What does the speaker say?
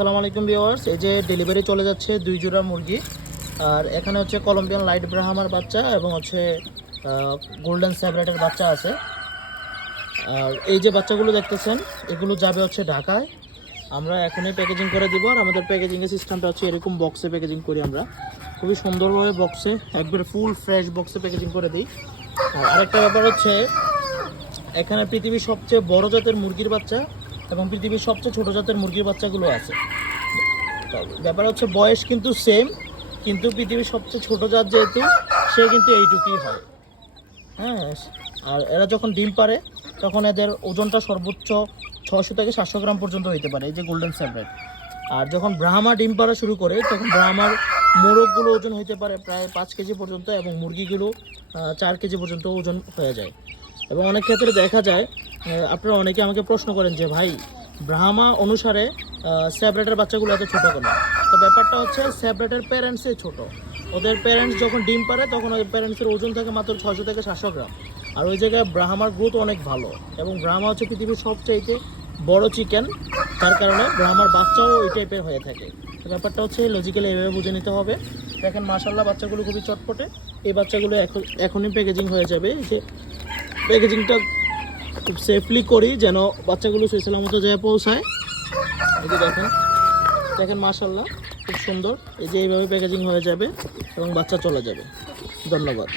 আসসালামু আলাইকুম ভিউয়ার্স, এই যে ডেলিভারি চলে যাচ্ছে 2 জোড়া মুরগি। আর এখানে হচ্ছে কলম্বিয়ান লাইট ব্রাহ্মার বাচ্চা এবং হচ্ছে গোল্ডেন স্যাবরেটের বাচ্চা আছে। আর এই যে বাচ্চাগুলো দেখতেছেন, এগুলো যাবে হচ্ছে ঢাকায়। আমরা এখনই প্যাকেজিং করে দিব। আর আমাদের প্যাকেজিংয়ের সিস্টেমটা হচ্ছে এরকম বক্সে প্যাকেজিং করি আমরা, খুবই সুন্দরভাবে বক্সে, একবার ফুল ফ্রেশ বক্সে প্যাকেজিং করে দিই। আর আরেকটা ব্যাপার হচ্ছে, এখানে পৃথিবীর সবচেয়ে বড় জাতের মুরগির বাচ্চা এবং পৃথিবীর সবচেয়ে ছোট জাতের মুরগির বাচ্চাগুলো আছে। ব্যাপার হচ্ছে বয়স কিন্তু সেম, কিন্তু পৃথিবীর সবচেয়ে ছোট জাত যেহেতু, সে কিন্তু এইটুকুই হয়। হ্যাঁ, আর এরা যখন ডিম পারে তখন এদের ওজনটা সর্বোচ্চ 600 থেকে 700 গ্রাম পর্যন্ত হইতে পারে, এই যে গোল্ডেন স্যাবরেট। আর যখন ব্রাহ্মা ডিম পাড়া শুরু করে তখন ব্রাহ্মার মোরগগুলো ওজন হইতে পারে প্রায় 5 কেজি পর্যন্ত এবং মুরগিগুলো 4 কেজি পর্যন্ত ওজন হয়ে যায়। এবং অনেক ক্ষেত্রে দেখা যায়, আপনারা অনেকে আমাকে প্রশ্ন করেন যে ভাই, ব্রাহ্মা অনুসারে স্যাবরেটের বাচ্চাগুলো এত ছোটো কেন? তো ব্যাপারটা হচ্ছে, স্যাবরেটের প্যারেন্টসে ছোট। ওদের প্যারেন্টস যখন ডিম পারে তখন ওদের প্যারেন্টসের ওজন থাকে মাত্র 600 থেকে 700 গ্রাম। আর ওই জায়গায় ব্রাহ্মার গ্রোথ অনেক ভালো, এবং ব্রাহ্মা হচ্ছে পৃথিবীর সবচাইতে বড় চিকেন, তার কারণে ব্রাহ্মার বাচ্চাও এই টাইপের হয়ে থাকে। ব্যাপারটা হচ্ছে লজিক্যালি এভাবে বুঝে নিতে হবে। দেখেন মাশাআল্লাহ, বাচ্চাগুলো খুবই চটপটে। এই বাচ্চাগুলো এখনই প্যাকেজিং হয়ে যাবে। যে প্যাকেজিংটা খুব সেফলি করি যেন বাচ্চাগুলো সুইসালামতো যায় পৌঁছায়। এই যে দেখেন দেখেন মাশাআল্লাহ, খুব সুন্দর। এই যে এইভাবে প্যাকেজিং হয়ে যাবে এবং বাচ্চা চলে যাবে। ধন্যবাদ।